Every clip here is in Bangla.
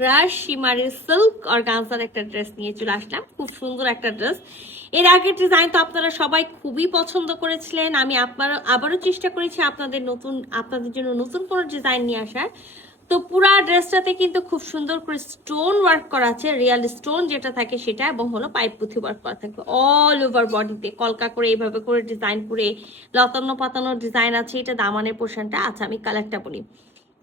ক্রাশ শিমারি সিল্ক অর্গানজার একটা ড্রেস নিয়ে চলে আসলাম। খুব সুন্দর একটা ড্রেস। এর আগের ডিজাইন তো আপনারা সবাই খুবই পছন্দ করেছিলেন। আমি আবারও চেষ্টা করেছি আপনাদের জন্য নতুন কোনো ডিজাইন নিয়ে আসার। তো পুরা ড্রেসটাতে কিন্তু খুব সুন্দর করে স্টোন ওয়ার্ক করা আছে, রিয়েল স্টোন যেটা থাকে সেটা, এবং হলো পাইপ পুঁথি ওয়ার্ক করা থাকবে অল ওভার বডিতে, কলকা করে এইভাবে করে ডিজাইন করে লতানো পাতানো ডিজাইন আছে। এটা দামানের পোর্শনটা। আচ্ছা, আমি কালারটা বলি।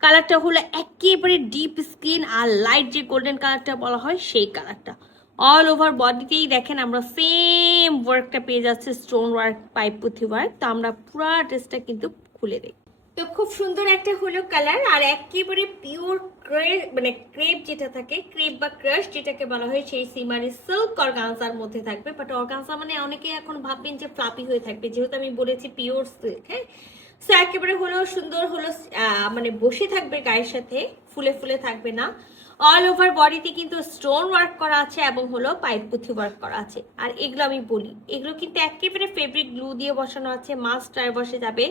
কালারটা হলো একেবারে ডিপ স্কিন আর লাইট যে গোল্ডেন কালারটা বলা হয় সেই কালারটা। অল ওভার বডিতেই দেখেন আমরা সেম ওয়ার্কটা পেয়ে যাচ্ছে, স্টোন ওয়ার্ক পাইপ পুঁথি ওয়ার্ক। তো আমরা পুরো ড্রেসটা কিন্তু খুলে দিই। তো খুব সুন্দর একটা হলো কালার, আর একেবারে পিওর ক্রেপ যেটা থাকে, ক্রেপ বা ক্রাশ যেটাকে বলা হয়, সেই সিমারি সিল্ক অর্গানজার মধ্যে থাকবে। বাট অর্গানজা মানে অনেকে এখন ভাববেন যে ফ্লাপি হয়ে থাকবে, যেহেতু আমি বলেছি পিওর সিল্ক। হ্যাঁ, সো একেবারে হলো সুন্দর হলো, মানে বসে থাকবে গায়ের সাথে, ফুলে ফুলে থাকবে না। অল ওভার বডিতে কিন্তু স্টোন ওয়ার্ক করা আছে এবং হলো পাইপ পুঁথি ওয়ার্ক করা আছে। আর এগুলো আমি বলি, এগুলো কিন্তু একেবারে ফেব্রিক গ্লু দিয়ে বসানো আছে, মাস্ট ট্রাই বসে যাবে।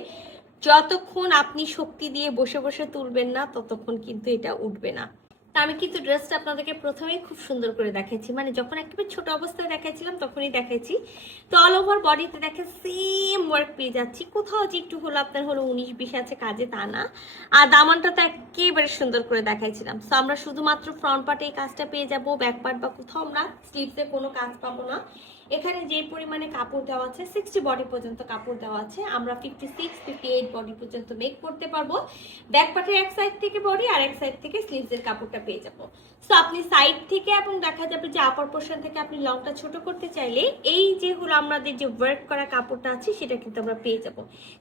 যতক্ষণ আপনি শক্তি দিয়ে বসে বসে তুলবেন না, ততক্ষণ কিন্তু এটা উঠবে না। তা আমি কিন্তু ড্রেসটা আপনাদেরকে প্রথমেই খুব সুন্দর করে দেখাচ্ছি, মানে যখন একেবারে ছোট অবস্থায় দেখাচ্ছিলাম তখনই দেখাচ্ছি। তো অল ওভার বডিতে দেখেন সেম ওয়ার্ক পেয়ে যাচ্ছি, কোথাও যে একটু হলো আপনার হলো 19-20 আছে কাজে, তা না। আর দামানটা তো একেবারে সুন্দর করে দেখাইছিলাম। সো আমরা শুধুমাত্র ফ্রন্ট পার্টে এই কাজটা পেয়ে যাব, ব্যাক পার্ট বা কোথাও আমরা স্লিভসে কোনো কাজ পাবো না। এখানে যে পরিমাণে কাপড় দেওয়া আছে, 60 বডি পর্যন্ত কাপড় দেওয়া আছে, আমরা 56-58 বডি পর্যন্ত মেক করতে পারবো। ব্যাক পার্টের এক সাইড থেকে বডি আর এক সাইড থেকে স্লিভসের কাপড়টা পেয়ে যাবো। সো আপনি সাইড থেকে এবং দেখা যাবে যে আপার পোর্শন থেকে আপনি লংটা ছোট করতে চাইলে এই যে হলো আমাদের যে ওয়ার্ক করা কাপড়টা আছে সেটা কিন্তু আমরা পেয়ে যাব।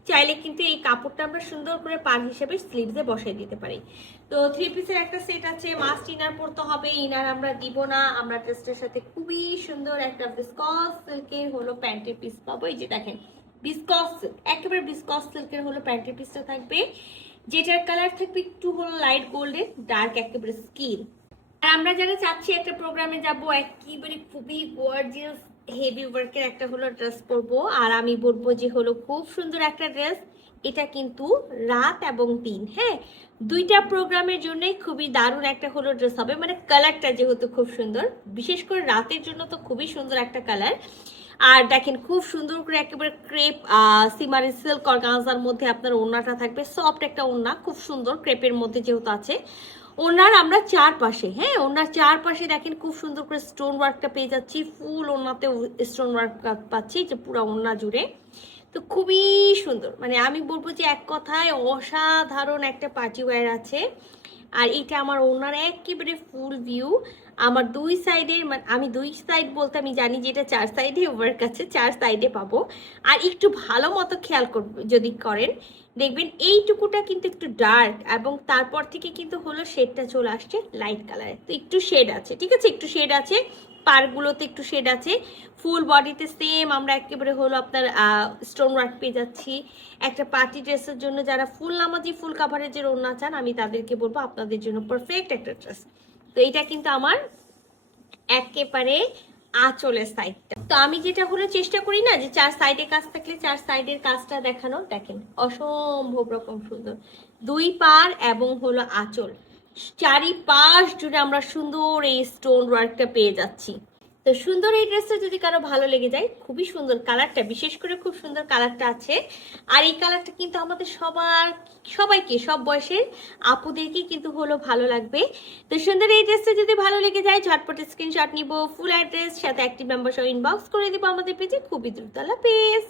চাইলে কিন্তু এই কাপড়টা আমরা সুন্দর করে পার হিসেবে স্লিভসে বসাই দিতে পারি। তো 3 পিসের একটা সেট আছে, মাস্ট ইনার পরতে হবে, ইনার আমরা দিব না। আমরা ড্রেসটার সাথে খুবই সুন্দর একটা বিসকস সিল্কের হলো প্যান্টের পিস পাবো। এই যে দেখেন বিসকস সিল্ক, একেবারে বিসকস সিল্কের হলো প্যান্টের পিসটা থাকবে, যেটার কালার থাকবে একটু হলো লাইট গোল্ডেন, ডার্ক একেবারে স্কিন। আর আমরা যারা চাচ্ছি একটা প্রোগ্রামে যাব, একেবারে খুবই গর্জিয়াস হেভি ওয়ার্কের একটা হলো ড্রেস পরবো, আর আমি বলবো যে হলো খুব সুন্দর একটা ড্রেস। এটা কিন্তু রাত এবং দিন, হ্যাঁ, দুইটা প্রোগ্রামের জন্যই খুবই দারুণ একটা হলো ড্রেস হবে। মানে কালারটা যেহেতু খুব সুন্দর, বিশেষ করে রাতের জন্য তো খুবই সুন্দর একটা কালার। আর দেখেন খুব সুন্দর করে একেবারে ক্রেপ সিমারি সিল্ক অর্গানজার মধ্যে আপনার ওড়নাটা থাকবে, সফট একটা ওড়না, খুব সুন্দর ক্রেপের মধ্যে যেহেতু আছে। ওনার আমরা চারপাশে, হ্যাঁ, ওনার চারপাশে দেখেন খুব সুন্দর করে স্টোন ওয়ার্কটা পেয়ে যাচ্ছি, ফুল ওনাতে স্টোন ওয়ার্ক পাচ্ছি যে পুরো ওনা জুড়ে। তো খুবই সুন্দর, মানে আমি বলবো যে এক কথায় অসাধারণ একটা পার্টি ওয়্যার আছে। আর এটা আমার ওনার একেবারে ফুল ভিউ, আমার দুই সাইডের, মানে আমি দুই সাইড বলতে আমি জানি যে এটা 4 সাইডে ওয়ার্ক আছে, 4 সাইডে পাবো। আর একটু ভালো মতো খেয়াল করবে যদি করেন, দেখবেন এইটুকুটা কিন্তু একটু ডার্ক, এবং তারপর থেকে কিন্তু হলো শেডটা চলে আসছে লাইট কালারে। তো একটু শেড আছে, ঠিক আছে, একটু শেড আছে, পার্কগুলোতে একটু শেড আছে। ফুল বডিতে সেম আমরা একেবারে হলো আপনার স্টোন ওয়ার্ক পেয়ে যাচ্ছি। একটা পার্টি ড্রেসের জন্য যারা ফুল নামাজি ফুল কাভারের যে ওড়না চান, আমি তাদেরকে বলবো আপনাদের জন্য পারফেক্ট একটা ড্রেস। তো এইটা কিন্তু আমার একেবারে আঁচলের সাইডটা। তো আমি যেটা হলো চেষ্টা করি না, যে 4 সাইডে কাজ থাকলে 4 সাইডের কাজটা দেখানো, দেখেন অসম্ভব রকম সুন্দর দুই পার এবং হলো আঁচল, চারিপাশ জুড়ে আমরা সুন্দর এই স্টোন ওয়ার্কটা পেয়ে যাচ্ছি। তো সুন্দর এই ড্রেসটা যদি কারো ভালো লেগে যায়, খুবই সুন্দর কালারটা, বিশেষ করে খুব সুন্দর কালারটা আছে। আর এই কালারটা কিন্তু আমাদের সবাইকে, সব বয়সের আপুদেরকে কিন্তু হলো ভালো লাগবে। তো সুন্দর এই ড্রেসটা যদি ভালো লেগে যায়, ঝটপট স্ক্রিনশট নিব, ফুল অ্যাড্রেস সাথে অ্যাক্টিভ নাম্বার সহ ইনবক্স করে দিব আমাদের পেজে। খুবই দ্রুত, আল্লাহ হাফেজ।